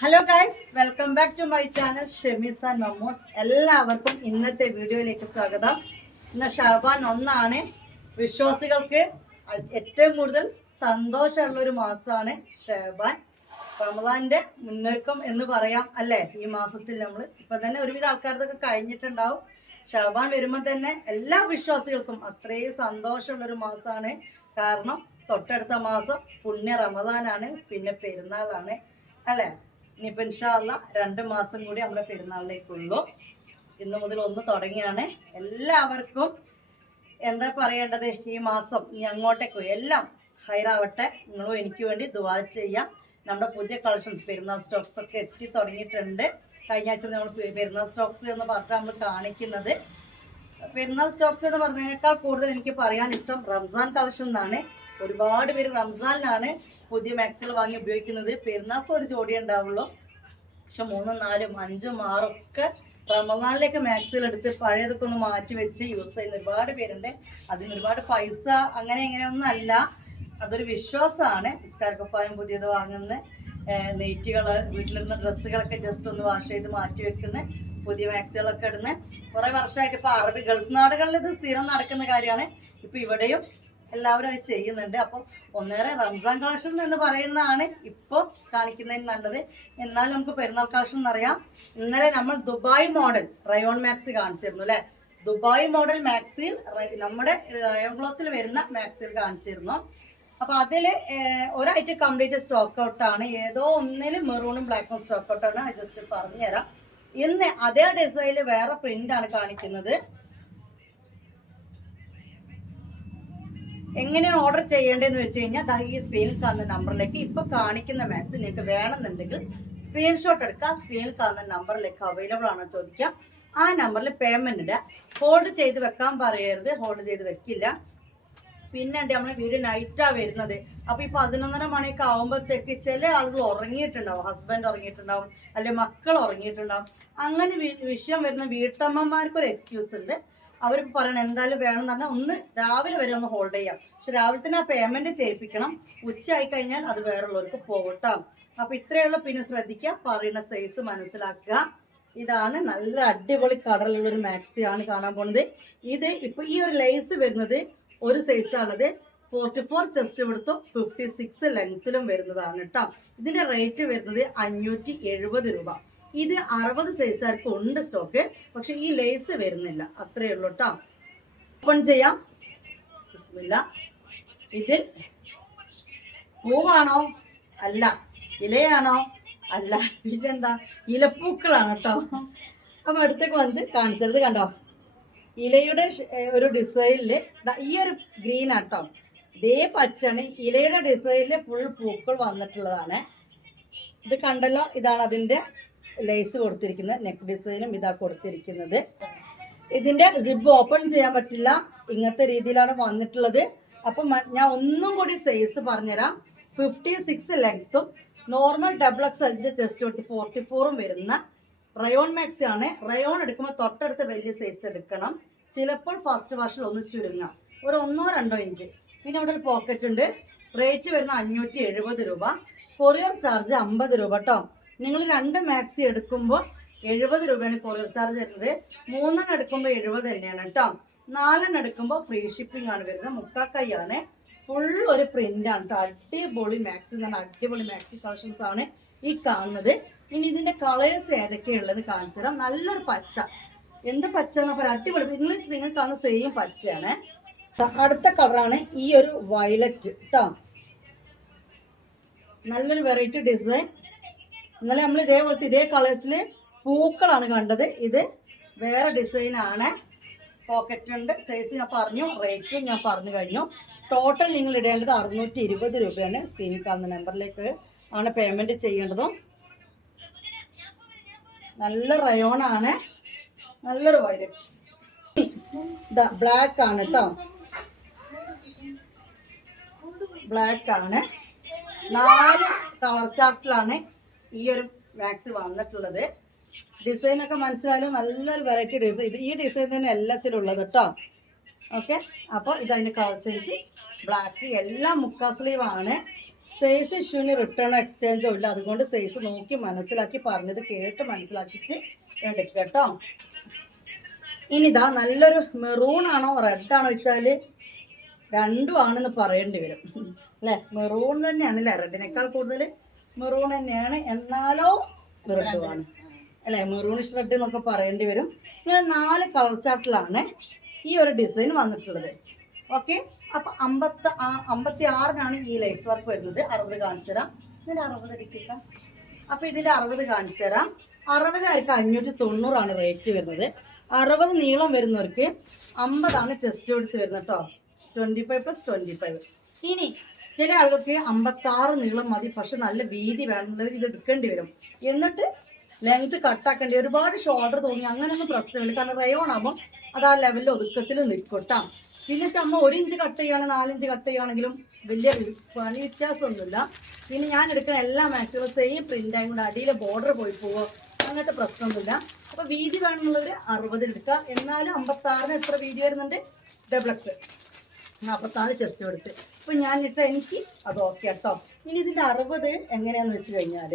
Hello guys welcome back to my channel Shemisa മമ്മോസ് എല്ലാവർക്കും ഇന്നത്തെ വീഡിയോയിലേക്ക് സ്വാഗതം. ഇന്ന് ഷാബാൻ ഒന്നാണ്. വിശ്വാസികൾക്ക് ഏറ്റവും കൂടുതൽ സന്തോഷമുള്ള ഒരു മാസമാണ് ഷാബാൻ. റമദാന്റെ മുന്നൊരുക്കം എന്ന് പറയാം അല്ലേ? ഈ മാസത്തിൽ നമ്മൾ ഇപ്പൊ തന്നെ ഒരുവിധ ആൾക്കാർക്കൊക്കെ കഴിഞ്ഞിട്ടുണ്ടാവും. ഷാബാൻ വരുമ്പോൾ തന്നെ എല്ലാ വിശ്വാസികൾക്കും അത്രയും സന്തോഷമുള്ളൊരു മാസമാണ്. കാരണം തൊട്ടടുത്ത മാസം പുണ്യ റമദാനാണ് പിന്നെ പെരുന്നാളാണ് അല്ലേ? ഇനിയിപ്പോൾ ഇൻഷാല്ല രണ്ട് മാസം കൂടി നമ്മുടെ പെരുന്നാളിലേക്കുള്ളൂ. ഇന്ന് മുതൽ ഒന്ന് തുടങ്ങിയാണ്. എല്ലാവർക്കും എന്താ പറയേണ്ടത്? ഈ മാസം ഇനി അങ്ങോട്ടേക്കും എല്ലാം ഹൈറാവട്ടെ. നിങ്ങളും എനിക്ക് വേണ്ടി ദുവാ ചെയ്യാം. നമ്മുടെ പുതിയ കളക്ഷൻസ് പെരുന്നാൾ സ്റ്റോക്സ് ഒക്കെ എത്തി തുടങ്ങിയിട്ടുണ്ട്. കഴിഞ്ഞ ആഴ്ച നമ്മൾ പെരുന്നാൾ സ്റ്റോക്സ് എന്ന് പറഞ്ഞിട്ട് നമ്മൾ കാണിക്കുന്നത്. പെരുന്നാൾ സ്റ്റോക്സ് എന്ന് പറഞ്ഞതിനേക്കാൾ കൂടുതൽ എനിക്ക് പറയാൻ ഇഷ്ടം റംസാൻ കളക്ഷൻ എന്നാണ്. ഒരുപാട് പേര് റംസാനിലാണ് പുതിയ മാക്സുകൾ വാങ്ങി ഉപയോഗിക്കുന്നത്. പെരുന്നാൾക്ക് ഒരു ജോഡി ഉണ്ടാവുള്ളൂ. പക്ഷെ മൂന്നും നാലും അഞ്ചും ആറും ഒക്കെ റമദാനിലേക്ക് മാക്സുകൾ എടുത്ത് പഴയതൊക്കെ ഒന്ന് മാറ്റി വെച്ച് യൂസ് ചെയ്യുന്ന ഒരുപാട് പേരുണ്ട്. അതിന് ഒരുപാട് പൈസ അങ്ങനെ ഇങ്ങനെയൊന്നും അല്ല. അതൊരു വിശ്വാസമാണ്. നിസ്കാരക്കുപ്പായം പുതിയത് വാങ്ങുന്ന നെയ്റ്റുകൾ വീട്ടിലിരുന്ന ഡ്രസ്സുകളൊക്കെ ജസ്റ്റ് ഒന്ന് വാഷ് ചെയ്ത് മാറ്റി വെക്കുന്ന പുതിയ മാക്സികളൊക്കെ ഇടുന്ന. കുറേ വർഷമായിട്ട് ഇപ്പോൾ അറബി ഗൾഫ് നാടുകളിൽ ഇത് സ്ഥിരം നടക്കുന്ന കാര്യമാണ്. ഇപ്പോൾ ഇവിടെയും എല്ലാവരും അത് ചെയ്യുന്നുണ്ട്. അപ്പോൾ ഒന്നേറെ റംസാൻ കളക്ഷൻ എന്ന് പറയുന്നതാണ് ഇപ്പോൾ കാണിക്കുന്നതിന് നല്ലത്. എന്നാൽ നമുക്ക് പെരുന്നാൾ കളക്ഷൻ എന്നറിയാം ഇന്നലെ നമ്മൾ ദുബായ് മോഡൽ റയോൺ മാക്സ് കാണിച്ചിരുന്നു അല്ലേ? ദുബായ് മോഡൽ മാക്സിൽ നമ്മുടെ റയോൺ ക്ലോത്തിൽ വരുന്ന മാക്സിൽ കാണിച്ചിരുന്നു. അപ്പൊ അതിൽ ഒരായിട്ട് കംപ്ലീറ്റ് സ്റ്റോക്ക് ഔട്ട് ആണ്. ഏതോ ഒന്നിൽ മെറൂണും ബ്ലാക്കും സ്റ്റോക്ക് ഔട്ട് ആണ്. ജസ്റ്റ് പറഞ്ഞുതരാം. ഇന്ന് അതേ ഡിസൈനിൽ വേറെ പ്രിന്റ് ആണ് കാണിക്കുന്നത്. എങ്ങനെയാണ് ഓർഡർ ചെയ്യേണ്ടതെന്ന് വെച്ച് കഴിഞ്ഞാൽ ഈ സ്ക്രീനിൽ കാണുന്ന നമ്പറിലേക്ക് ഇപ്പൊ കാണിക്കുന്ന മാക്സ് നിങ്ങൾക്ക് വേണമെന്നുണ്ടെങ്കിൽ സ്ക്രീൻഷോട്ട് എടുക്കുക സ്ക്രീനിൽ കാണുന്ന നമ്പറിലേക്ക് അവൈലബിൾ ആണോ ചോദിക്കുക ആ നമ്പറിൽ പേയ്മെന്റ് ഇടുക. ഹോൾഡ് ചെയ്ത് വെക്കാൻ പറയരുത്. ഹോൾഡ് ചെയ്ത് വെക്കില്ല. പിന്നെ നമ്മൾ വീട് നൈറ്റാ വരുന്നത്. അപ്പൊ ഈ പതിനൊന്നര മണിയൊക്കെ ആവുമ്പോഴത്തേക്ക് ചില ആളുകൾ ഉറങ്ങിയിട്ടുണ്ടാവും. ഹസ്ബൻഡ് ഉറങ്ങിയിട്ടുണ്ടാവും. അല്ലെ മക്കൾ ഉറങ്ങിയിട്ടുണ്ടാവും. അങ്ങനെ വിഷയം വരുന്ന വീട്ടമ്മമാർക്കൊരു എക്സ്ക്യൂസ് ഉണ്ട് അവർ പറയണം എന്തായാലും വേണം എന്ന് പറഞ്ഞാൽ ഒന്ന് രാവിലെ വരെ ഒന്ന് ഹോൾഡ് ചെയ്യാം. പക്ഷെ രാവിലെ തന്നെ ആ പേയ്മെന്റ് ചെയ്യിപ്പിക്കണം. ഉച്ചയായി കഴിഞ്ഞാൽ അത് വേറുള്ളവർക്ക് പോകട്ടാം അപ്പൊ ഇത്രയുള്ള പിന്നെ ശ്രദ്ധിക്കുക പറയുന്ന സൈസ് മനസ്സിലാക്കുക ഇതാണ് നല്ല അടിപൊളി കടലുള്ള ഒരു മാക്സി ആണ് കാണാൻ പോണത്. ഇത് ഇപ്പൊ ഈ ഒരു ലേസ് വരുന്നത് ഒരു സൈസ് ഉള്ളത് ഫോർട്ടി ഫോർ ചെസ്റ്റ് എടുത്തും ഫിഫ്റ്റി സിക്സ് ലെങ്ത്തിലും വരുന്നതാണ് കേട്ടോ ഇതിന്റെ റേറ്റ് വരുന്നത് അഞ്ഞൂറ്റി എഴുപത് രൂപ. ഇത് അറുപത് സൈസുകാർക്ക് ഉണ്ട് സ്റ്റോക്ക് പക്ഷെ ഈ ലേസ് വരുന്നില്ല. അത്രേ ഉള്ളൂ കേട്ടോ ഓപ്പൺ ചെയ്യാം. ബിസ്മില്ല. ഇതിൽ പൂവാണോ? അല്ല. ഇലയാണോ? അല്ല. ഇതെന്താ ഇലപ്പൂക്കളാണ് കേട്ടോ അപ്പൊ അടുത്തേക്ക് വന്നിട്ട് കാണിച്ചത് കണ്ടോ? ഇലയുടെ ഒരു ഡിസൈനിൽ ഈ ഒരു ഗ്രീൻ ആട്ടോ. ഇതേ പച്ചണി ഇലയുടെ ഡിസൈനിൽ ഫുൾ പൂക്കൾ വന്നിട്ടുള്ളതാണ്. ഇത് കണ്ടല്ലോ? ഇതാണ് അതിന്റെ ലേസ് കൊടുത്തിരിക്കുന്നത്. നെക്ക് ഡിസൈനും ഇതാ കൊടുത്തിരിക്കുന്നത്. ഇതിന്റെ സിബ് ഓപ്പൺ ചെയ്യാൻ പറ്റില്ല. ഇങ്ങനത്തെ രീതിയിലാണ് വന്നിട്ടുള്ളത്. അപ്പം ഞാൻ ഒന്നും കൂടി സൈസ് പറഞ്ഞുതരാം. ഫിഫ്റ്റി സിക്സ് ലെങ്ത്തും നോർമൽ ഡബിൾ എക്സ് എല്ലിന്റെ ചെസ്റ്റ് കൊടുത്ത് ഫോർട്ടി ഫോറും വരുന്ന റയോൺ മാക്സി ആണ്. റയോൺ എടുക്കുമ്പോൾ തൊട്ടടുത്ത് വലിയ സൈസ് എടുക്കണം. ചിലപ്പോൾ ഫസ്റ്റ് വാഷിൽ ഒന്ന് ചുരുങ്ങാം. ഒരു ഒന്നോ രണ്ടോ ഇഞ്ച്. പിന്നെ അവിടെ ഒരു പോക്കറ്റ് ഉണ്ട്. റേറ്റ് വരുന്ന അഞ്ഞൂറ്റി എഴുപത് രൂപ. കൊറിയർ ചാർജ് അമ്പത് രൂപ കേട്ടോ നിങ്ങൾ രണ്ട് മാക്സി എടുക്കുമ്പോൾ എഴുപത് രൂപയാണ് കൊറിയർ ചാർജ് വരുന്നത്. മൂന്നെണ്ണം എടുക്കുമ്പോൾ എഴുപത് തന്നെയാണ് കേട്ടോ നാലെണ്ണം എടുക്കുമ്പോൾ ഫ്രീ ഷിപ്പിംഗ് ആണ് വരുന്നത്. മുക്കാക്കൈയാണ് ഫുൾ ഒരു പ്രിന്റ് ആണ് കേട്ടോ അടിപൊളി മാക്സി എന്ന് പറഞ്ഞാൽ അടിപൊളി മാക്സി കളക്ഷൻസ് ആണ് ഈ കാണുന്നത്. ഇനി ഇതിന്റെ കളേഴ്സ് ഏതൊക്കെയുള്ളത് കാണിച്ചു തരാം നല്ലൊരു പച്ച. എന്ത് പച്ച എന്ന് പറയാം അടിപൊളി. ഇംഗ്ലീഷ് നിങ്ങൾ കാണുന്ന സെയിം പച്ചയാണ്. അടുത്ത കളറാണ് ഈ ഒരു വയലറ്റ് കേട്ടോ നല്ലൊരു വെറൈറ്റി ഡിസൈൻ ഇന്നലെ നമ്മൾ ഇതേപോലത്തെ ഇതേ കളേഴ്സിൽ പൂക്കളാണ് കണ്ടത്. ഇത് വേറെ ഡിസൈൻ ആണ്. പോക്കറ്റ് ഉണ്ട്. സൈസ് ഞാൻ പറഞ്ഞു റേറ്റും ഞാൻ പറഞ്ഞു കഴിഞ്ഞു. ടോട്ടൽ നിങ്ങൾ ഇടേണ്ടത് അറുന്നൂറ്റി ഇരുപത് രൂപയാണ് സ്ക്രീനിൽ കാണുന്ന നമ്പറിലേക്ക് ആണ് പേയ്മെന്റ് ചെയ്യേണ്ടതും. നല്ല റയോണാണ് നല്ലൊരു വൈലറ്റ് ബ്ലാക്ക് ആണ് കേട്ടോ ബ്ലാക്ക് ആണ്. നാല് കളർ ചാർട്ടിലാണ് ഈ ഒരു വാക്സ് വന്നിട്ടുള്ളത്. ഡിസൈൻ ഒക്കെ മനസ്സിലായാലും നല്ലൊരു വെറൈറ്റി ഡിസൈൻ ഈ ഡിസൈൻ തന്നെ എല്ലാത്തിലും ഉള്ളത് കേട്ടോ ഓക്കെ അപ്പോൾ ഇതതിന്റെ കളർ ചേഞ്ച് ബ്ലാക്ക് എല്ലാം മുക്കാ സ്ലീവ് ആണ്. സൈസ് ഇഷ്യൂവിന് റിട്ടേൺ എക്സ്ചേഞ്ചോ ഇല്ല. അതുകൊണ്ട് സൈസ് നോക്കി മനസ്സിലാക്കി പറഞ്ഞത് കേട്ട് മനസ്സിലാക്കിയിട്ട് എടുക്കുക കേട്ടോ ഇനിതാ നല്ലൊരു മെറൂൺ ആണോ റെഡ് ആണോ വെച്ചാൽ രണ്ടും ആണെന്ന് പറയേണ്ടി വരും. അല്ലേ? മെറൂൺ തന്നെയാണ് അല്ലേ റെഡിനേക്കാൾ കൂടുതൽ മെറൂൺ തന്നെയാണ്. എന്നാലോ റെഡുമാണ് അല്ലേ? മെറൂണിഷ് റെഡ് എന്നൊക്കെ പറയേണ്ടി വരും. ഇങ്ങനെ നാല് കളർ ചാർട്ടിലാണ് ഈ ഒരു ഡിസൈൻ വന്നിട്ടുള്ളത്. ഓക്കെ അപ്പം അമ്പത്തി അമ്പത്തി ആറിനാണ് ഈ ലൈസ് വർക്ക് വരുന്നത്. അറുപത് കാണിച്ചു തരാം. ഇതിന്റെ അറുപത് അടിക്കുക അപ്പം ഇതിന്റെ അറുപത് കാണിച്ചു തരാം. അറുപതായിരിക്കും അഞ്ഞൂറ്റി തൊണ്ണൂറാണ് റേറ്റ് വരുന്നത്. അറുപത് നീളം വരുന്നവർക്ക് അമ്പതാണ് ചെസ്റ്റ് എടുത്ത് വരുന്നത് കേട്ടോ twenty five plus twenty five ഇനി ചില ആളുകൾക്ക് അമ്പത്താറ് നീളം മതി. പക്ഷെ നല്ല വീതി വേണമെന്നുള്ളവർ ഇത് എടുക്കേണ്ടി വരും. എന്നിട്ട് ലെങ്ത് കട്ടാക്കേണ്ടി ഒരുപാട് ഷോൾഡർ തോന്നി അങ്ങനെയൊന്നും പ്രശ്നമില്ല. കാരണം റയോൺ ആകുമ്പോൾ അത് ആ ലെവലിൽ ഒതുക്കത്തിൽ നിൽക്കട്ടാ പിന്നെ അമ്മ ഒരു ഇഞ്ച് കട്ട് ചെയ്യുകയാണെങ്കിൽ നാലിഞ്ച് കട്ട് ചെയ്യുകയാണെങ്കിലും വലിയ പണി വ്യത്യാസമൊന്നുമില്ല. പിന്നെ ഞാൻ എടുക്കുന്ന എല്ലാ മാക്സിമം സെയിം പ്രിന്റായും കൂടെ അടിയിലെ ബോർഡർ പോയി പോവോ അങ്ങനത്തെ പ്രശ്നമൊന്നുമില്ല. അപ്പൊ വീതി വേണമെന്നുള്ളവർ അറുപതിൽ എടുക്കുക. എന്നാലും അമ്പത്താറിന് എത്ര വീതി വരുന്നുണ്ട്? ഡബ്ലക്സ് നാൽപ്പത്താറ് ചെസ്റ്റ് എടുത്ത്. ഇപ്പൊ ഞാൻ ഇട്ട എനിക്ക് അത് ഓക്കെ കേട്ടോ ഇനി ഇതിന്റെ അറുപത് എങ്ങനെയാന്ന് വെച്ച് കഴിഞ്ഞാൽ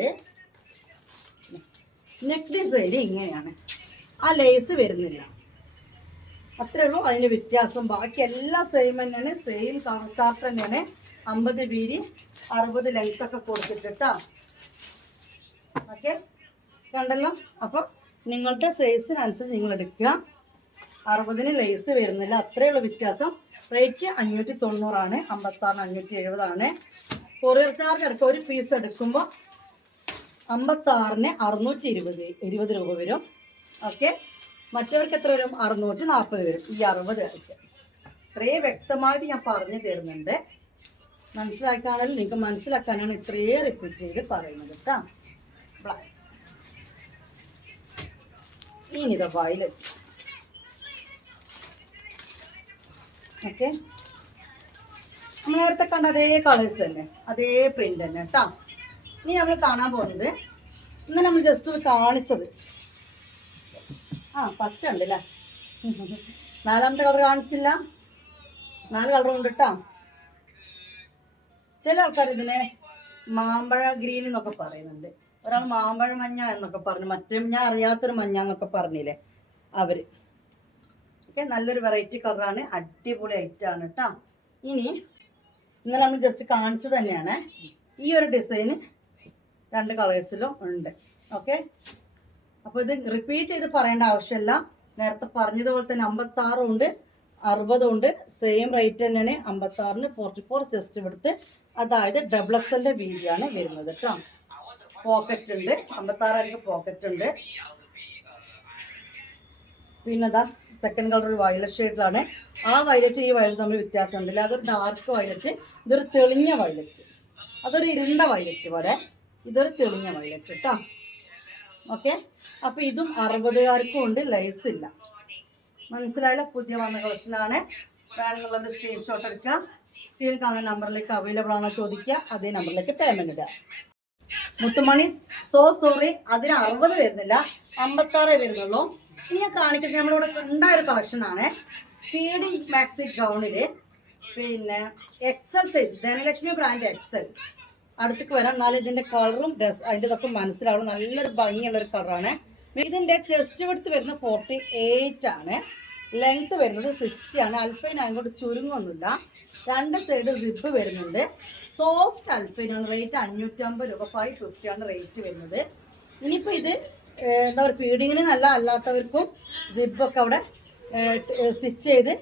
നെക്ക് ഡിസൈൻ ഇങ്ങനെയാണ്. ആ ലേസ് വരുന്നില്ല. അത്രേ ഉള്ളൂ. അതിന്റെ വ്യത്യാസം. ബാക്കി എല്ലാം സെയിം തന്നെയാണ്. സെയിം കളർ ചാർട്ട് തന്നെയാണ്. അമ്പത് വീതി അറുപത് ലെങ്ത്തൊക്കെ ഒക്കെ കേട്ടോ ഓക്കെ കണ്ടല്ലോ? അപ്പം നിങ്ങളുടെ സൈസിനനുസരിച്ച് നിങ്ങൾ എടുക്കുക. അറുപതിന് ലേസ് വരുന്നില്ല. അത്രയുള്ള വ്യത്യാസം. റേറ്റ് അഞ്ഞൂറ്റി തൊണ്ണൂറാണ് അമ്പത്താറിന് അഞ്ഞൂറ്റി എഴുപതാണ് കൊറിയർ ചാർജ് എടുക്കുക. ഒരു പീസ് എടുക്കുമ്പോൾ അമ്പത്താറിന് അറുന്നൂറ്റി ഇരുപത് ഇരുപത് രൂപ വരും. ഓക്കെ മറ്റവർക്ക് എത്ര വരും? അറുന്നൂറ്റി നാൽപ്പത് വരും. ഈ അറുപത് ആയിട്ട് ഇത്രയും വ്യക്തമായിട്ട് ഞാൻ പറഞ്ഞു തരുന്നുണ്ട്. മനസ്സിലാക്കാണെങ്കിൽ നിങ്ങൾക്ക് മനസ്സിലാക്കാനാണ് ഇത്രയും റിപ്പീറ്റ് ചെയ്ത് പറയുന്നത് കേട്ടോ. ബ്ലാക്ക് ഇനിത വയലറ്റ് ഓക്കെ നമ്മൾ നേരത്തെ കണ്ട അതേ കളേഴ്സ് തന്നെ. അതേ പ്രിന്റ് തന്നെ കേട്ടോ. ഇനി നമ്മൾ കാണാൻ പോകുന്നത് ഇന്ന് നമ്മൾ ജസ്റ്റ് ഒന്ന് കാണിച്ചത്. ആ പച്ച ഉണ്ട് അല്ലേ നാലാമത്തെ കളർ കാണിച്ചില്ല. നാല് കളർ ഉണ്ട് കേട്ടോ. ചില ആൾക്കാർ ഇതിനെ മാമ്പഴ ഗ്രീൻ എന്നൊക്കെ പറയുന്നുണ്ട്. ഒരാൾ മാമ്പഴ മഞ്ഞ എന്നൊക്കെ പറഞ്ഞു. മറ്റേ ഞാൻ അറിയാത്തൊരു മഞ്ഞ എന്നൊക്കെ പറഞ്ഞില്ലേ അവർ. ഓക്കെ നല്ലൊരു വെറൈറ്റി കളറാണ് അടിപൊളി ഐറ്റാണ് കേട്ടോ ഇനി ഇന്നലെ നമ്മൾ ജസ്റ്റ് കാണിച്ചു തന്നെയാണ്. ഈ ഒരു ഡിസൈന് രണ്ട് കളേഴ്സിലും ഉണ്ട്. ഓക്കെ? അപ്പോൾ ഇത് റിപ്പീറ്റ് ചെയ്ത് പറയേണ്ട ആവശ്യമില്ല. നേരത്തെ പറഞ്ഞതുപോലെ തന്നെ അമ്പത്താറും ഉണ്ട് അറുപതും ഉണ്ട്. സെയിം റേറ്റ് തന്നെയാണ് അമ്പത്താറിന് ഫോർട്ടി ഫോർ ജസ്റ്റ് എടുത്ത് അതായത് ഡബിൾ എക്സലിന്റെ വീതിയാണ് വരുന്നത് കേട്ടോ പോക്കറ്റ് ഉണ്ട്. അമ്പത്താറായിരിക്കും പോക്കറ്റ് ഉണ്ട്. പിന്നെ അതാ സെക്കൻഡ് കളർ ഒരു വയലറ്റ് ഷെയ്ഡിലാണ് ആ വയലറ്റ് ഈ വയലറ്റ് തമ്മിൽ വ്യത്യാസമുണ്ട് അല്ലേ അതൊരു ഡാർക്ക് വയലറ്റ് ഇതൊരു തെളിഞ്ഞ വയലറ്റ് അതൊരു ഇരുണ്ട വയലറ്റ് പോലെ. ഇതൊരു തെളിഞ്ഞ വയലറ്റ് കേട്ടോ ഓക്കെ അപ്പോൾ ഇതും അറുപതുകാർക്കും ഉണ്ട്. ലൈസ് ഇല്ല. മനസ്സിലായല്ലോ? പുതിയ വന്ന കളക്ഷനാണ് വേണമെന്നുള്ളവർ സ്ക്രീൻഷോട്ട് എടുക്കുക സ്ക്രീനിൽ കാണുന്ന നമ്പറിലേക്ക് അവൈലബിൾ ആണോ ചോദിക്കുക. അതേ നമ്പറിലേക്ക് പേയ്മെന്റ് ഇടുക. മുത്തുമണി സോ സോറി അതിന് അറുപത് വരുന്നില്ല അമ്പത്താറേ വരുന്നുള്ളൂ. ഇനി ഞാൻ കാണിക്കുന്നത് നമ്മളിവിടെ കണ്ട ഒരു കളക്ഷനാണ് ഫീഡിങ് മാക്സി ഗൗണിൽ പിന്നെ XL size Dhanalakshmi brand XL അടുത്തേക്ക് വരാം. എന്നാലും ഇതിന്റെ കളറും ഡ്രസ് അതിന്റെ ഇതൊക്കെ മനസ്സിലാവും. നല്ലൊരു ഭംഗിയുള്ളൊരു കളറാണ് ഇതിന്റെ ചെസ്റ്റ് വിടുത്ത് വരുന്നത് ഫോർട്ടി എയ്റ്റ് ആണ്. ലെങ്ത് വരുന്നത് സിക്സ്റ്റി ആണ്. അൽഫൈൻ അങ്ങോട്ട് ചുരുങ്ങൊന്നുമില്ല. രണ്ട് സൈഡ് സിബ് വരുന്നുണ്ട്. സോഫ്റ്റ് അൽഫൈൻ ആണ് റേറ്റ് അഞ്ഞൂറ്റമ്പത് രൂപ ഫൈവ് ഫിഫ്റ്റി ആണ് റേറ്റ് വരുന്നത്. ഇനിയിപ്പോൾ ഇത് എന്താ പറയുക ഫീഡിങ്ങിന് നല്ല അല്ലാത്തവർക്കും സിബൊക്കെ അവിടെ സ്റ്റിച്ച് ചെയ്ത്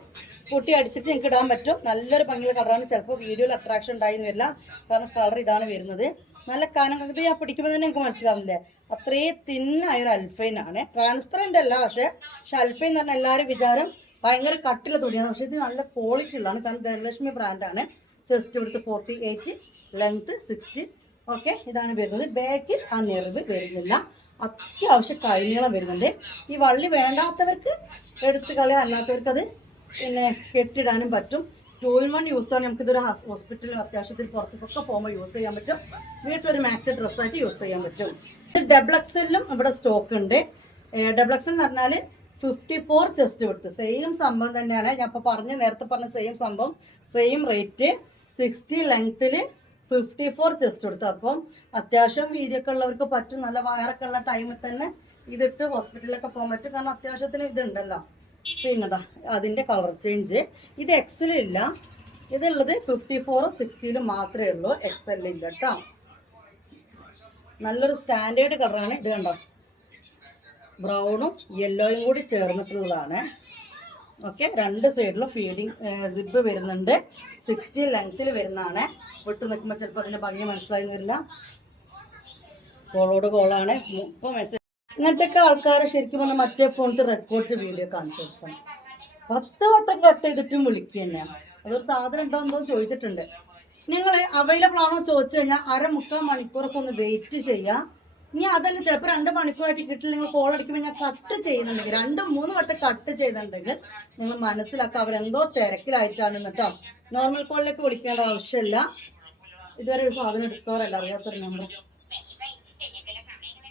കൂട്ടി അടിച്ചിട്ട് നിങ്ങൾക്ക് ഇടാൻ പറ്റും. നല്ലൊരു ഭംഗിയുള്ള കളറാണ് ചിലപ്പോൾ വീഡിയോയിൽ അട്രാക്ഷൻ ഉണ്ടായിരുന്നു വരില്ല. കാരണം കളർ ഇതാണ് വരുന്നത്. നല്ല കനം ആ പിടിക്കുമ്പോൾ തന്നെ നിങ്ങൾക്ക് മനസ്സിലാവുന്നില്ലേ? അത്രയും തിന്നായൊരു അൽഫൈൻ ആണ്. ട്രാൻസ്പെറന്റ് അല്ല പക്ഷേ പക്ഷെ അൽഫൈൻ എന്ന് പറഞ്ഞാൽ എല്ലാവരും വിചാരം ഭയങ്കര കട്ടിലെ തുണിയാണ്. പക്ഷേ ഇത് നല്ല ക്വാളിറ്റി ഉള്ളതാണ്. കാരണം ധനലക്ഷ്മി ബ്രാൻഡാണ് ചെസ്റ്റ് വിടുത്ത് forty eight length sixty okay ഇതാണ് വരുന്നത്. ബാക്കിൽ ആ നിറവ് വരുന്നില്ല. അത്യാവശ്യം കൈനീളം വരുന്നുണ്ട്. ഈ വള്ളി വേണ്ടാത്തവർക്ക് എടുത്ത് കളയാൻ അല്ലാത്തവർക്ക് അത് പിന്നെ കെട്ടിടാനും പറ്റും. ടൂ ഇൻ വൺ യൂസ് ആണ്. നമുക്കിതൊരു ഹോസ്പിറ്റലിൽ അത്യാവശ്യത്തിൽ പുറത്തേക്കൊക്കെ പോകുമ്പോൾ യൂസ് ചെയ്യാൻ പറ്റും. വീട്ടിലൊരു മാക്സി ഡ്രസ്സായിട്ട് യൂസ് ചെയ്യാൻ പറ്റും. ഇത് ഡബ്ലക്സെല്ലും ഇവിടെ സ്റ്റോക്ക് ഉണ്ട്. ഡബിൾ എക്സൽ എന്ന് പറഞ്ഞാൽ ഫിഫ്റ്റി ഫോർ ചെസ്റ്റ് കൊടുത്ത് സെയിം സംഭവം തന്നെയാണ്. ഞാൻ ഇപ്പോൾ പറഞ്ഞ നേരത്തെ പറഞ്ഞ സെയിം സംഭവം. സെയിം റേറ്റ് സിക്സ്റ്റി ലെങ്ത്തിൽ ഫിഫ്റ്റി ഫോർ ചെസ്റ്റ് കൊടുത്തു അപ്പം അത്യാവശ്യം വീതിയൊക്കെ ഉള്ളവർക്ക് പറ്റും. നല്ല വയറൊക്കെ ഉള്ള ടൈമിൽ തന്നെ ഇതിട്ട് ഹോസ്പിറ്റലിലൊക്കെ പോകാൻ പറ്റും. കാരണം അത്യാവശ്യത്തിന് ഇതുണ്ടല്ലോ. പിന്നെതാ അതിന്റെ കളർ ചേഞ്ച് ഇത് എക്സലില്ല ഇതുള്ളത് ഫിഫ്റ്റി ഫോറും സിക്സ്റ്റിയിലും മാത്രമേ ഉള്ളൂ. എക്സലില്ല കേട്ടോ നല്ലൊരു സ്റ്റാൻഡേർഡ് കളറാണ് ഇത് കണ്ടോ? ബ്രൗണും യെല്ലോയും കൂടി ചേർന്നിട്ടുള്ളതാണ്. ഓക്കെ രണ്ട് സൈഡിലും ഫീഡിങ് സിബ് വരുന്നുണ്ട്. സിക്സ്റ്റി ലെങ്ത്തിൽ വരുന്നതാണ്. വിട്ട് നിൽക്കുമ്പോൾ ചിലപ്പോൾ അതിന്റെ ഭംഗി മനസ്സിലായി വരില്ല കോളോട് കോളാണ്. ഇപ്പോൾ മെസ്സേജ് ഇങ്ങനത്തെയൊക്കെ ആൾക്കാർ ശരിക്കും പറഞ്ഞാൽ മറ്റേ ഫോണിൽ റെക്കോർഡ് വീഡിയോ കാണിച്ചു കൊടുക്കണം. പത്ത് വട്ടം കട്ട് ചെയ്തിട്ടും വിളിക്കുക തന്നെയാണ് അതൊരു സാധനം ഉണ്ടോ എന്തോ ചോദിച്ചിട്ടുണ്ട്. നിങ്ങൾ അവൈലബിൾ ആണോ ചോദിച്ചു കഴിഞ്ഞാൽ അര മുക്കാൽ മണിക്കൂറൊക്കെ ഒന്ന് വെയിറ്റ് ചെയ്യാം. ഇനി അതല്ല ചിലപ്പോൾ രണ്ട് മണിക്കൂറായിട്ട് കിട്ടില്ല നിങ്ങൾ കോൾ അടിക്കുമ്പോൾ ഞാൻ കട്ട് ചെയ്യുന്നുണ്ടെങ്കിൽ രണ്ടും മൂന്ന് വട്ടം കട്ട് ചെയ്തിട്ടുണ്ടെങ്കിൽ നിങ്ങൾ മനസ്സിലാക്കുക അവരെന്തോ തിരക്കിലായിട്ടാണ് കേട്ടോ നോർമൽ കോളിലേക്ക് വിളിക്കേണ്ട ആവശ്യമില്ല. ഇതുവരെ ഒരു സാധനം എടുത്തവരല്ല അറിയാത്തൊരു നമ്പർ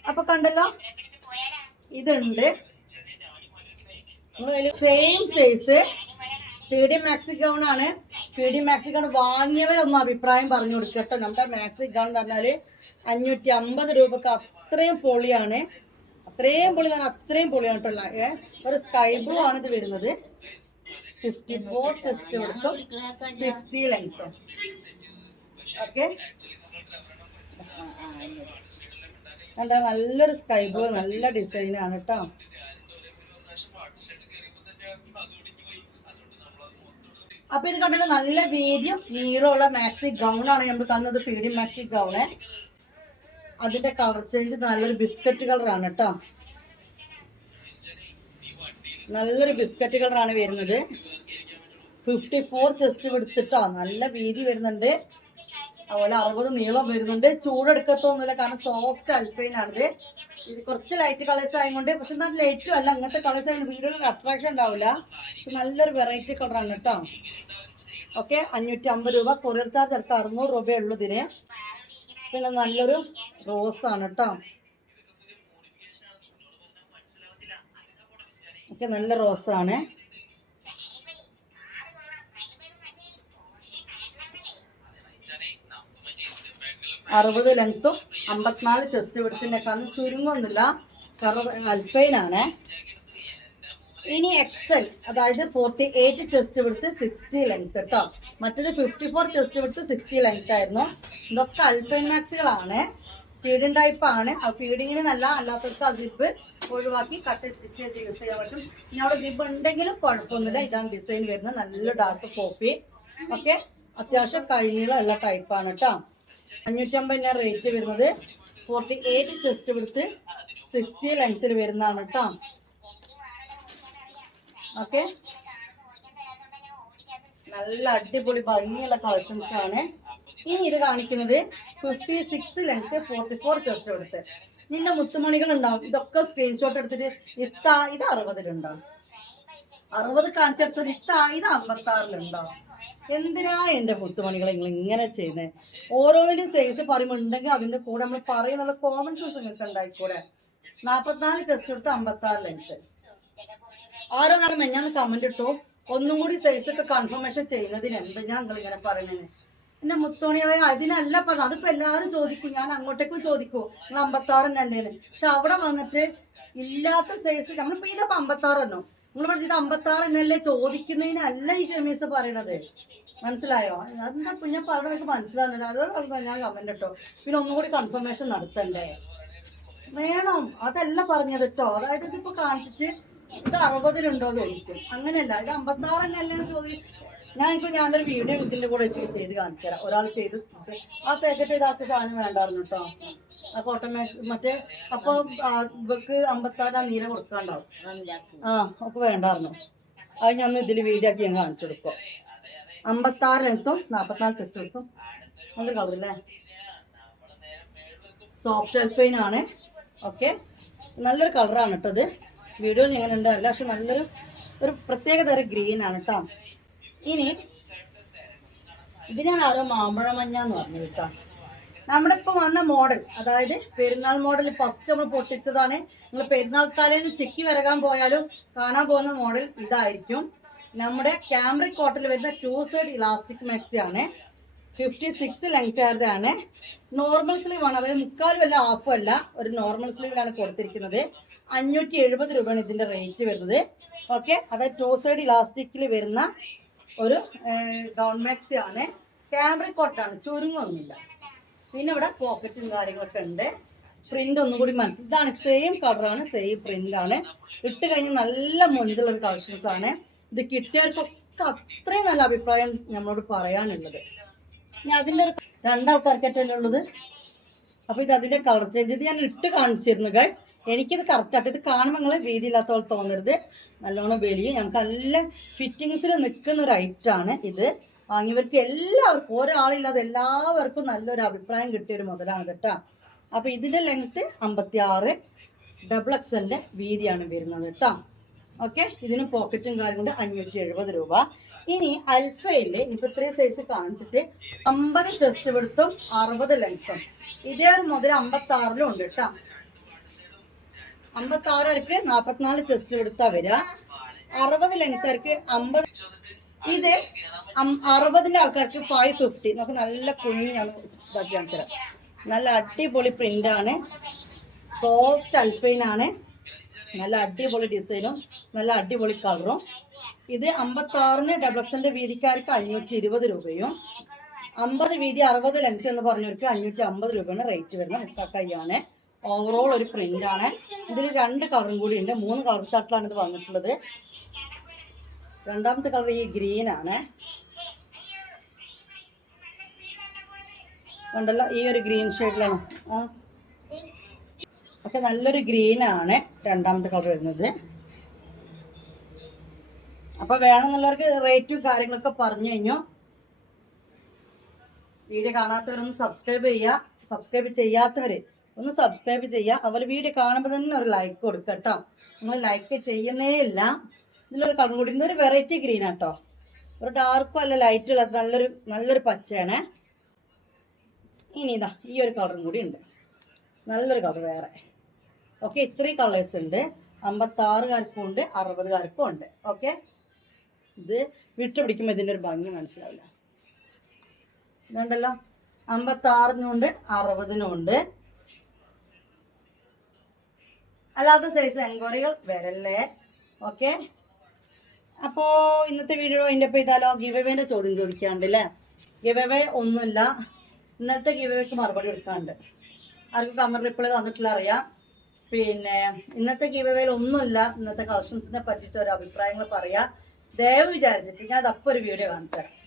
അപ്പൊ കണ്ടല്ലോ? ഇതുണ്ട്. Same size P D maxi gown ആണ്. പി ഡി മാക്സി ഗൗൺ വാങ്ങിയവരൊന്നും അഭിപ്രായം പറഞ്ഞു കൊടുക്കട്ടോ. നമ്മുടെ മാക്സി ഗൗൺ എന്ന് പറഞ്ഞാൽ അഞ്ഞൂറ്റി അമ്പത് രൂപക്ക് അത്രയും പൊളിയാണ്. അത്രയും പൊളി ഞാൻ അത്രയും പൊളിയാണ് കേട്ടോ ഒരു സ്കൈ ബ്ലൂ ആണ് ഇത് വരുന്നത്. ഫിഫ്റ്റി ഫോർ ചെസ്റ്റ് കൊടുത്തു സിക്സ്റ്റി ലെങ്ത് ഓക്കെ കണ്ടോ നല്ലൊരു സ്കൈ ബ്ലൂ നല്ല ഡിസൈനാണ് കേട്ടോ. അപ്പൊ ഇത് കണ്ടല്ലോ നല്ല വീതിയും നീളമുള്ള മാക്സി ഗൗൺ ആണ് നമ്മൾ കണ്ടത് ഫീഡിങ് മാക്സി ഗൗണ് അതിന്റെ കളർ ചേഞ്ച് നല്ലൊരു ബിസ്ക്കറ്റ് കളറാണ് കേട്ടോ. നല്ലൊരു ബിസ്ക്കറ്റ് കളറാണ് വരുന്നത്. ഫിഫ്റ്റി ഫോർ ചെസ്റ്റ് എടുത്തിട്ടോ. നല്ല വീതി വരുന്നുണ്ട്. അതുപോലെ അറുപത് നീളം വരുന്നുണ്ട്. ചൂടെടുക്കത്തൊന്നുമില്ല കാരണം സോഫ്റ്റ് അൽഫൈനാണിത് ഇത് കുറച്ച് ലൈറ്റ് കളേഴ്സ് ആയതുകൊണ്ട് പക്ഷെ നല്ല ലൈറ്റും അല്ല. അങ്ങനത്തെ കളേഴ്സ് ആയതുകൊണ്ട് വീടുകളിൽ അട്രാക്ഷൻ ഉണ്ടാവില്ല. പക്ഷെ നല്ലൊരു വെറൈറ്റി കളറാണ് കേട്ടോ. ഓക്കെ അഞ്ഞൂറ്റി അമ്പത് രൂപ കൊറിയർ ചാർജ് അടുത്ത അറുന്നൂറ് രൂപയേ ഉള്ളൂ ഇതിന്. പിന്നെ നല്ലൊരു റോസ് ആണ് കേട്ടോ ഒക്കെ നല്ല റോസാണ്. അറുപത് ലെങ്ത്തും അമ്പത്തിനാല് ചെസ്റ്റ് വെടുത്തിനേക്കാളും ചുരുങ്ങൊന്നുമില്ല. കറ അൽഫൈനാണ് ഇനി എക്സൽ അതായത് ഫോർട്ടി എയ്റ്റ് ചെസ്റ്റ് വിടുത്ത് സിക്സ്റ്റി ലെങ്ത് കേട്ടോ മറ്റൊരു ഫിഫ്റ്റി ഫോർ ചെസ്റ്റ് വിടുത്ത് സിക്സ്റ്റി ലെങ്ത് ആയിരുന്നു. ഇതൊക്കെ അൽഫൈൻ മാക്സുകളാണ് ഫീഡിങ് ടൈപ്പ് ആണ്. ഫീഡിങ്ങിന് നല്ല അല്ലാത്തവർക്ക് ആ സിബ് ഒഴിവാക്കി കട്ട് സ്റ്റിച്ച് ചെയ്ത് യൂസ് ചെയ്യാൻ പറ്റും. ഇനി അവിടെ സിബ് ഉണ്ടെങ്കിലും കുഴപ്പമൊന്നുമില്ല. ഇതാണ് ഡിസൈൻ വരുന്നത്. നല്ല ഡാർക്ക് കോഫി ഓക്കെ അത്യാവശ്യം കഴിഞ്ഞുള്ള ടൈപ്പാണ് കേട്ടോ അഞ്ഞൂറ്റമ്പതിനാണ് റേറ്റ് വരുന്നത്. ഫോർട്ടി എയ്റ്റ് ചെസ്റ്റ് വിടുത്ത് സിക്സ്റ്റി ലെങ്ത്തിൽ വരുന്നതാണ് കേട്ടോ ഓക്കെ. നല്ല അടിപൊളി ഭംഗിയുള്ള കളക്ഷൻസ് ആണ്. ഇനി ഇത് കാണിക്കുന്നത് fifty six length forty four chest എടുത്ത്. നിന്റെ മുത്തുമണികൾ ഉണ്ടാവും. ഇതൊക്കെ സ്ക്രീൻഷോട്ട് എടുത്തിട്ട് ഇത്ത ഇത് അറുപതിലുണ്ടാവും അറുപത് കാണിച്ചെടുത്തത് ഇത്ത ഇത് അമ്പത്തി ആറിലുണ്ടാവും എന്തിനാ എന്റെ മുത്തുമണികൾ നിങ്ങൾ ഇങ്ങനെ ചെയ്യുന്നത് ഓരോന്നിന്റെ സൈസ് പറയുമ്പോൾ ഉണ്ടെങ്കിൽ അതിന്റെ കൂടെ നമ്മൾ പറയുന്നുള്ള കോമൺ സെൻസ് നിങ്ങൾക്ക് ഉണ്ടായിക്കൂടെ? നാൽപ്പത്തിനാല് ചെസ്റ്റ് എടുത്ത് അമ്പത്തി ആറ് ലെങ്ത് ആരോ ഞാൻ മെഞ്ഞാന്ന് കമന്റ് ഇട്ടു? ഒന്നും കൂടി സൈസ് ഒക്കെ കൺഫർമേഷൻ ചെയ്യുന്നതിന് എന്ത് ഞാൻ നിങ്ങൾ ഇങ്ങനെ പറയുന്നതിന് എന്നെ മുത്തോണിയായ അതിനല്ല പറഞ്ഞു അതിപ്പോ എല്ലാവരും ചോദിക്കും. ഞാൻ അങ്ങോട്ടേക്കും ചോദിക്കൂ. നിങ്ങൾ അമ്പത്താറന്നല്ലേന്ന് പക്ഷെ അവിടെ വന്നിട്ട് ഇല്ലാത്ത സൈസ് നമ്മളിപ്പോ ഇതപ്പോ അമ്പത്താറെണ്ണോ നിങ്ങൾ പറഞ്ഞു ഇത് അമ്പത്താറെണ്ണല്ലേ ചോദിക്കുന്നതിനല്ല ഈ ഷെമീസ് പറയണത്. മനസ്സിലായോ? എന്താ പിന്നെ പറഞ്ഞവർക്ക് മനസ്സിലാകുന്നില്ല അതോടെ ഞാൻ കമന്റ് ഇട്ടോ. പിന്നെ ഒന്നുകൂടി കൺഫർമേഷൻ നടത്തണ്ടേ? വേണം. അതല്ല പറഞ്ഞത് കേട്ടോ. അതായത് ഇതിപ്പോ കാണിച്ചിട്ട് ഇത് അറുപതിലുണ്ടോ എന്ന് ചോദിക്കും. അങ്ങനെയല്ല ഇത് അമ്പത്തി തന്നെയല്ലേ ചോദിക്കും ഞാൻ ഇപ്പൊ ഞാനൊരു വീഡിയോ ഇതിന്റെ കൂടെ വെച്ച് ചെയ്ത് കാണിച്ചു തരാം. ഒരാൾ ചെയ്ത് ആ പാക്കറ്റ് ഇതാർക്ക് സാധനം വേണ്ടായിരുന്നു കേട്ടോ ആ കോട്ടൺ മറ്റേ അപ്പൊ ഇവക്ക് അമ്പത്താറ് ആ നീല കൊടുക്കാണ്ടാവും. ആ ഒക്കെ വേണ്ടായിരുന്നു. അത് ഞാൻ ഇതിൽ വീഡിയോ ആക്കി ഞാൻ കാണിച്ചു കൊടുക്കും. അമ്പത്താറ് ലെങ്ത്തും നാൽപ്പത്തിനാല് സിസ്റ്റം എടുത്തും നല്ല കളറല്ലേ സോഫ്റ്റ് എൽഫൈൻ ആണ്. ഓക്കെ നല്ലൊരു കളറാണ് കേട്ടോ ഇത്. വീഡിയോയിൽ എങ്ങനെ അല്ല പക്ഷെ നല്ലൊരു ഒരു പ്രത്യേക തരം ഗ്രീൻ ആണ് കേട്ടോ ഇനി ഇതിനാണ് ആരോ മാമ്പഴമഞ്ഞ എന്ന് പറഞ്ഞു കേട്ടോ നമ്മുടെ ഇപ്പൊ വന്ന മോഡൽ അതായത് പെരുന്നാൾ മോഡൽ ഫസ്റ്റ് നമ്മൾ പൊട്ടിച്ചതാണ്. നിങ്ങൾ പെരുന്നാൾ തലേന്ന് ചെക്കി വരകാൻ പോയാലും കാണാൻ പോകുന്ന മോഡൽ ഇതായിരിക്കും. നമ്മുടെ ക്യാമറി കോട്ടിൽ വരുന്ന ടു സൈഡ് ഇലാസ്റ്റിക് മാക്സി ആണ്. ഫിഫ്റ്റി സിക്സ് ലെങ്ത് ആയതാണ് നോർമൽ സ്ലീവ് ആണ്. അതായത് മുക്കാലും അല്ല ഹാഫും അല്ല ഒരു നോർമൽ സ്ലീവിലാണ് കൊടുത്തിരിക്കുന്നത്. അഞ്ഞൂറ്റി എഴുപത് രൂപയാണ് ഇതിന്റെ റേറ്റ് വരുന്നത്. ഓക്കെ അതായത് ടോ സൈഡ് ഇലാസ്റ്റിക്കിൽ വരുന്ന ഒരു ഡൗൺ മാക്സി ആണ്. ക്യാമറ കോട്ടാണ് ചുരുങ്ങൊന്നുമില്ല. പിന്നെ ഇവിടെ പോക്കറ്റും കാര്യങ്ങളൊക്കെ ഉണ്ട്. പ്രിന്റ് ഒന്നും കൂടി മനസ്സിൽ ഇതാണ് സെയിം കളറാണ് സെയിം പ്രിന്റ് ആണ്. ഇട്ട് കഴിഞ്ഞാൽ നല്ല മൊഞ്ചുള്ള ഒരു കളക്ഷൻസ് ആണ്. ഇത് കിട്ടിയവർക്കൊക്കെ അത്രയും നല്ല അഭിപ്രായം നമ്മളോട് പറയാനുള്ളത്. ഞാൻ അതിന്റെ ഒരു രണ്ടാൾക്കാർക്കറ്റല്ലേ ഉള്ളത്? അപ്പോൾ ഇത് അതിന്റെ കളർ ചേഞ്ച് ഇത് ഞാൻ ഇട്ട് കാണിച്ചിരുന്നു ഗൈസ് എനിക്കിത് കറക്റ്റ് ആയിട്ട് ഇത് കാണുമ്പോൾ നിങ്ങൾ വീതിയില്ലാത്ത തോന്നരുത്. നല്ലോണം വലിയ ഞങ്ങൾക്ക് നല്ല ഫിറ്റിങ്സിൽ നിൽക്കുന്ന ഒരു ഐറ്റാണ് ഇത്. വാങ്ങിയവർക്ക് എല്ലാവർക്കും ഒരാളില്ലാതെ എല്ലാവർക്കും നല്ലൊരു അഭിപ്രായം കിട്ടിയ ഒരു മുതലാണ് കേട്ടോ അപ്പോൾ ഇതിന്റെ ലെങ്ത്ത് അമ്പത്തി ആറ് ഡബിൾ എക്സലിന്റെ വീതിയാണ് വരുന്നത് കേട്ടോ ഓക്കെ ഇതിന് പോക്കറ്റും കാര്യമുണ്ട് അഞ്ഞൂറ്റി എഴുപത് രൂപ. ഇനി അൽഫയിൽ ഇപ്പോൾ ഇത്രയും സൈസ് കാണിച്ചിട്ട് അമ്പത് ചെസ്റ്റ് വെടുത്തും അറുപത് ലെങ്ത്തും ഇതേ ഒരു മുതൽ അമ്പത്തി ആറിലും ഉണ്ട് കേട്ടോ അമ്പത്തി ആറുകാർക്ക് നാൽപ്പത്തിനാല് ചെസ്റ്റ് എടുത്താ വരിക അറുപത് ലെങ്ത്തുകാർക്ക് അമ്പത് ഇത് അറുപതിന്റെ ആൾക്കാർക്ക് ഫൈവ് ഫിഫ്റ്റി നമുക്ക് നല്ല കുഞ്ഞി ഞാൻ ഇതാക്കി കാണിച്ചു നല്ല അടിപൊളി പ്രിന്റ് ആണ്. സോഫ്റ്റ് അൽഫൈൻ ആണ്. നല്ല അടിപൊളി ഡിസൈനും നല്ല അടിപൊളി കളറും ഇത് അമ്പത്തി ആറിന് ഡബിൾ എക്സലിന്റെ വീതിക്കാർക്ക് അഞ്ഞൂറ്റി ഇരുപത് രൂപയും. അമ്പത് വീതി അറുപത് ലെങ്ത് എന്ന് പറഞ്ഞവർക്ക് അഞ്ഞൂറ്റി അമ്പത് രൂപയാണ് റേറ്റ് വരുന്നത്. മുക്കാക്കയ്യാണ്. ഓവറോൾ ഒരു പ്രിന്റ് ആണ്. ഇതിൽ രണ്ട് കളറും കൂടി ഉണ്ട്. മൂന്ന് കളർ ചാർട്ടിലാണ് ഇത് വന്നിട്ടുള്ളത്. രണ്ടാമത്തെ കളർ ഈ ഗ്രീൻ ആണ്. ഉണ്ടല്ലോ ഈ ഒരു ഗ്രീൻ ഷെയ്ഡിലാണ് ആ. ഒക്കെ നല്ലൊരു ഗ്രീൻ ആണ് രണ്ടാമത്തെ കളർ വരുന്നത്. അപ്പൊ വേണമെന്നുള്ളവർക്ക് റേറ്റും കാര്യങ്ങളൊക്കെ പറഞ്ഞു കഴിഞ്ഞു. വീഡിയോ കാണാത്തവരൊന്ന് സബ്സ്ക്രൈബ് ചെയ്യുക. സബ്സ്ക്രൈബ് ചെയ്യാത്തവർ ഒന്ന് സബ്സ്ക്രൈബ് ചെയ്യുക അതുപോലെ വീഡിയോ കാണുമ്പോൾ തന്നെ ഒരു ലൈക്ക് കൊടുക്കുക കേട്ടോ നിങ്ങൾ ലൈക്ക് ചെയ്യുന്നേ ഇല്ല. ഇതിലൊരു കളർ കൂടി ഒരു വെറൈറ്റി ഗ്രീൻ ആട്ടോ. ഒരു ഡാർക്കും അല്ല ലൈറ്റും ഉള്ള നല്ലൊരു നല്ലൊരു പച്ചയാണ്. ഇനി ഇതാ ഈ ഒരു കളറും കൂടി ഉണ്ട്. നല്ലൊരു കളർ വേറെ. ഓക്കെ ഇത്രയും കളേഴ്സ് ഉണ്ട്. അമ്പത്താറുകാർക്കും ഉണ്ട് അറുപതുകാർക്കും ഉണ്ട്. ഓക്കെ ഇത് വിട്ടു പിടിക്കുമ്പോൾ ഇതിന്റെ ഒരു ഭംഗി മനസ്സിലാവില്ല. ഇതുണ്ടല്ലോ അമ്പത്താറിനുണ്ട് അറുപതിനും ഉണ്ട്. അല്ലാത്ത സൈസ് എൻക്വയറികൾ വരല്ലേ? ഓക്കെ അപ്പോൾ ഇന്നത്തെ വീഡിയോ അതിന്റെ ഇപ്പോൾ ഇതാലോ ഗിവവേന്റെ ചോദ്യം ചോദിക്കാണ്ട് അല്ലേ ഗിവവേ ഒന്നുമില്ല. ഇന്നത്തെ ഗിവവേക്ക് മറുപടി കൊടുക്കാണ്ട്. ആർക്കും കമർ റിപ്ലൈ തന്നിട്ടില്ല അറിയാം. പിന്നെ ഇന്നത്തെ ഗിവവേയിൽ ഒന്നുമില്ല. ഇന്നത്തെ കളക്ഷൻസിനെ പറ്റിയിട്ട് ഒരു അഭിപ്രായങ്ങൾ പറയാം. ദയവ് വിചാരിച്ചിട്ട് ഞാൻ അതപ്പോൾ ഒരു വീഡിയോ കാണിച്ചു തരാം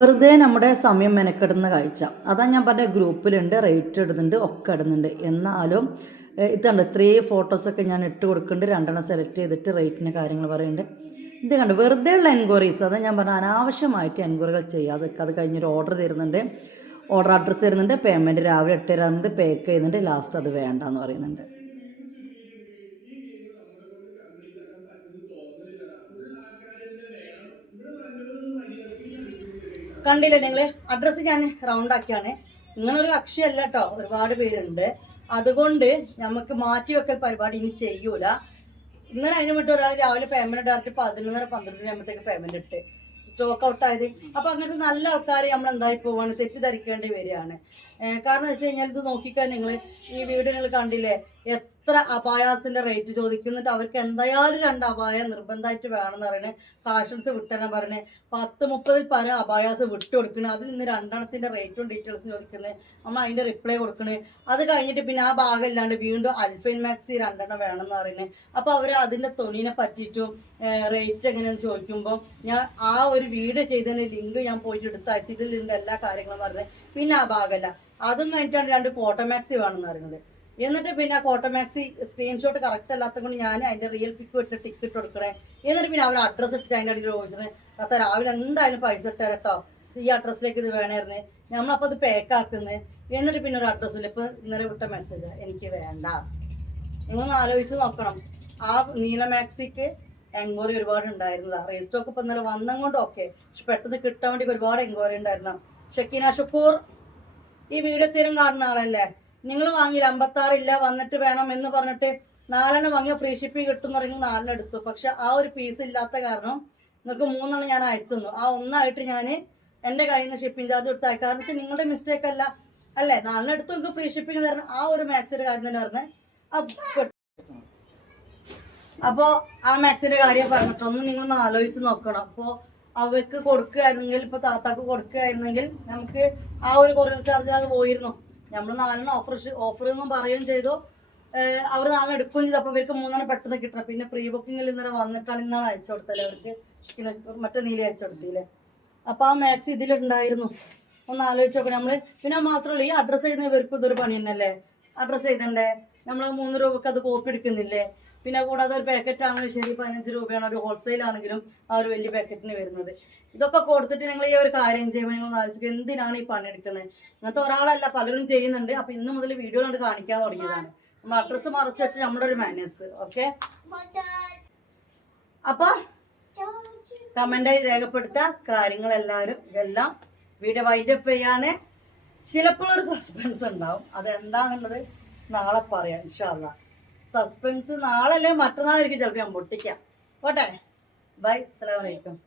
വെറുതെ നമ്മുടെ സമയം മെനക്കെടുന്ന കാഴ്ച. അതാ ഞാൻ പറഞ്ഞ ഗ്രൂപ്പിലുണ്ട് റേറ്റ് ഇടുന്നുണ്ട് ഒക്കെ ഇടുന്നുണ്ട്. എന്നാലും ഏഹ്, ഇതുണ്ട് ഇത്രയും ഫോട്ടോസൊക്കെ ഞാൻ ഇട്ട് കൊടുക്കുന്നുണ്ട് രണ്ടെണ്ണം സെലക്ട് ചെയ്തിട്ട് റേറ്റിന്റെ കാര്യങ്ങൾ പറയുന്നുണ്ട് ഇത് കണ്ട് വെറുതെ ഉള്ള എൻക്വയറീസ് അത് ഞാൻ പറഞ്ഞ അനാവശ്യമായിട്ട് എൻക്വയറികൾ ചെയ്യാതെ അത് കഴിഞ്ഞൊരു ഓർഡർ തരുന്നുണ്ട്. ഓർഡർ അഡ്രസ്സ് തരുന്നുണ്ട്. പേയ്മെന്റ് രാവിലെ എട്ട് തരുന്നുണ്ട്. പേക്ക് ചെയ്യുന്നുണ്ട്. ലാസ്റ്റ് അത് വേണ്ട എന്ന് പറയുന്നുണ്ട്. കണ്ടില്ലേ നിങ്ങൾ അഡ്രസ്സ് ഞാൻ റൗണ്ട് ആക്കിയാണ്. ഇങ്ങനൊരു അക്ഷയല്ല കേട്ടോ ഒരുപാട് പേരുണ്ട്. അതുകൊണ്ട് നമുക്ക് മാറ്റി വെക്കൽ പരിപാടി ഇനി ചെയ്യൂല. ഇന്നലെ അതിന് വിട്ട് ഒരാൾ രാവിലെ പേയ്മെന്റ് ഡയറക്റ്റ് പതിനൊന്നര പന്ത്രണ്ട് ആകുമ്പോഴത്തേക്ക് പേയ്മെന്റ് ഇട്ട്. സ്റ്റോക്ക് ഔട്ട് ആയത്. അപ്പൊ അങ്ങനത്തെ നല്ല ആൾക്കാരെ നമ്മൾ എന്തായി പോവാണ്? തെറ്റിദ്ധരിക്കേണ്ടി വരികയാണ്. കാരണം വെച്ച് കഴിഞ്ഞാൽ ഇത് നോക്കിക്കാൻ നിങ്ങൾ ഈ വീഡിയോ നിങ്ങൾ കണ്ടില്ലേ? എത്ര അപായാസിന്റെ റേറ്റ് ചോദിക്കുന്നിട്ട് അവർക്ക് എന്തായാലും രണ്ട് അപായ നിർബന്ധമായിട്ട് വേണമെന്ന് പറയുന്നത് ഫാഷൻസ് വിട്ടുതരാൻ പറഞ്ഞേ പത്ത് മുപ്പതിൽ പല അപായാസ് വിട്ടു കൊടുക്കണേ. അതിൽ നിന്ന് രണ്ടെണ്ണത്തിന്റെ റേറ്റും ഡീറ്റെയിൽസും ചോദിക്കുന്നത് നമ്മൾ അതിന്റെ റിപ്ലൈ കൊടുക്കണേ. അത് കഴിഞ്ഞിട്ട് പിന്നെ ആ ഭാഗം ഇല്ലാണ്ട് വീണ്ടും അൽഫൈൻ മാക്സി രണ്ടെണ്ണം വേണമെന്ന് പറയുന്നത് അപ്പോൾ അവർ അതിന്റെ തുണിനെ പറ്റിയിട്ടും റേറ്റ് എങ്ങനെയാന്ന് ചോദിക്കുമ്പോൾ ഞാൻ ആ ഒരു വീഡിയോ ചെയ്തതിന് ലിങ്ക് ഞാൻ പോയിട്ട് എടുത്തയച്ചു ഇതിൽ എല്ലാ കാര്യങ്ങളും പറഞ്ഞത് പിന്നെ ആ ഭാഗമല്ല അതും കഴിഞ്ഞിട്ടാണ് രണ്ട് കോട്ടൺ മാക്സി വേണമെന്ന് പറയുന്നത് എന്നിട്ട് പിന്നെ കോട്ടൺ മാക്സി സ്ക്രീൻഷോട്ട് കറക്റ്റ് അല്ലാത്ത കൊണ്ട് ഞാൻ അതിന്റെ റിയൽ പിക്ക് ഇട്ട് ടിക്കറ്റ് കൊടുക്കണേ എന്നിട്ട് പിന്നെ അവർ അഡ്രസ്സ് ഇട്ടിട്ട് അതിന്റെ അടിയിൽ ചോദിച്ചത് അത്ത രാവിലെ എന്തായാലും പൈസ ഇട്ടേ കേട്ടോ ഈ അഡ്രസ്സിലേക്ക് ഇത് വേണമായിരുന്നു നമ്മളപ്പോൾ ഇത് പാക്ക് ആക്കുന്നത് എന്നിട്ട് പിന്നെ ഒരു അഡ്രസ്സ് ഇല്ല. ഇപ്പം ഇന്നലെ വിട്ട മെസ്സേജ് എനിക്ക് വേണ്ട. നിങ്ങളൊന്ന് ആലോചിച്ച് നോക്കണം. ആ നീല മാക്സിക്ക് എൻക്വയറി ഒരുപാട് ഉണ്ടായിരുന്നതാണ് റീസ്റ്റോക്ക് ഇപ്പം ഇന്നലെ വന്നം കൊണ്ട് ഓക്കെ പക്ഷെ പെട്ടെന്ന് കിട്ടാൻ വേണ്ടി ഒരുപാട് എൻക്വയറി ഉണ്ടായിരുന്നു ഷക്കീന ഷുക്കൂർ ഈ വീഡിയോ സ്ഥിരം കാണുന്ന ആളല്ലേ? നിങ്ങൾ വാങ്ങിയില്ല അമ്പത്താറില്ല വന്നിട്ട് വേണം എന്ന് പറഞ്ഞിട്ട് നാലെണ്ണം വാങ്ങിയ ഫ്രീ ഷിപ്പിംഗ് കിട്ടും പറഞ്ഞ് നാലെണ്ണം എടുത്തു. പക്ഷെ ആ ഒരു പീസ് ഇല്ലാത്ത കാരണം നിങ്ങൾക്ക് മൂന്നെണ്ണം ഞാൻ അയച്ചു തന്നു. ആ ഒന്നായിട്ട് ഞാൻ എന്റെ കയ്യിൽ നിന്ന് ഷിപ്പിംഗ് ചാർജ് കൊടുത്താൽ കാരണം വെച്ചാൽ നിങ്ങളുടെ മിസ്റ്റേക്ക് അല്ല. അല്ലേ? നാലെണ്ണം എടുത്ത് നിങ്ങൾക്ക് ഫ്രീ ഷിപ്പിംഗ് തരണം ആ ഒരു മാക്സിന്റെ കാര്യം തന്നെ പറഞ്ഞത് അപ്പോൾ ആ മാക്സിന്റെ കാര്യം പറഞ്ഞിട്ടൊന്ന് നിങ്ങളൊന്ന് ആലോചിച്ച് നോക്കണം. അപ്പോൾ അവർക്ക് കൊടുക്കുകയായിരുന്നെങ്കിൽ ഇപ്പോൾ താത്താക്ക് കൊടുക്കുകയായിരുന്നെങ്കിൽ നമുക്ക് ആ ഒരു കൊറിയർ ചാർജ് അത് പോയിരുന്നു. നമ്മൾ നാലെണ്ണം ഓഫർ ഓഫർ എന്നും പറയുകയും ചെയ്തു. അവർ നാളെ എടുക്കുകയും ചെയ്തു. അപ്പോൾ ഇവർക്ക് മൂന്നെണ്ണം പെട്ടെന്ന് കിട്ടണം. പിന്നെ പ്രീ ബുക്കിങ്ങിൽ ഇന്നലെ വന്നിട്ടാണ് ഇന്നാണ് അയച്ചു കൊടുത്തല്ലേ അവർക്ക് മറ്റേ നീല അയച്ചു കൊടുത്തില്ലേ? അപ്പോൾ ആ മാക്സ് ഇതിലുണ്ടായിരുന്നു. ഒന്ന് ആലോചിച്ച് നോക്കണം. നമ്മൾ പിന്നെ മാത്രമല്ല ഈ അഡ്രസ്സ് ചെയ്യുന്ന ഇവർക്കും ഇതൊരു പണി തന്നെയല്ലേ? അഡ്രസ്സ് ചെയ്തണ്ടേ? നമ്മൾ മൂന്ന് രൂപക്ക് അത് കോപ്പി എടുക്കുന്നില്ലേ? പിന്നെ കൂടാതെ ഒരു പാക്കറ്റ് ആണെങ്കിലും ശരി പതിനഞ്ച് രൂപയാണ്. ഒരു ഹോൾസെയിൽ ആണെങ്കിലും ആ ഒരു വലിയ പാക്കറ്റിന് വരുന്നത്. ഇതൊക്കെ കൊടുത്തിട്ട് നിങ്ങൾ ഈ ഒരു കാര്യം ചെയ്യുമ്പോൾ നിങ്ങൾ ആലോചിക്കുക എന്തിനാണ് ഈ പണിയെടുക്കുന്നത് ഇങ്ങനത്തെ ഒരാളല്ല പലരും ചെയ്യുന്നുണ്ട്. അപ്പൊ ഇന്ന് മുതൽ വീഡിയോ കണ്ട് കാണിക്കാൻ തുടങ്ങിയതാണ്. നമ്മൾ അഡ്രസ്സ് മറച്ചു വെച്ച് നമ്മുടെ ഒരു മാനേഴ്സ് ഓക്കെ അപ്പൊ കമന്റായി രേഖപ്പെടുത്ത കാര്യങ്ങളെല്ലാവരും ഇതെല്ലാം വീഡിയോ വൈൻഡപ്പ് ചെയ്യാന് ചിലപ്പോൾ ഒരു സസ്പെൻസ് ഉണ്ടാവും. അതെന്താന്നുള്ളത് നാളെ പറയാം ഇൻഷാല്ല സസ്പെൻസ് നാളെ അല്ലെ മറ്റന്നാളായിരിക്കും ചിലപ്പോൾ ഞാൻ പൊട്ടിക്കാം. ഓട്ടെ ബൈ അസ്സലാമു അലൈക്കും.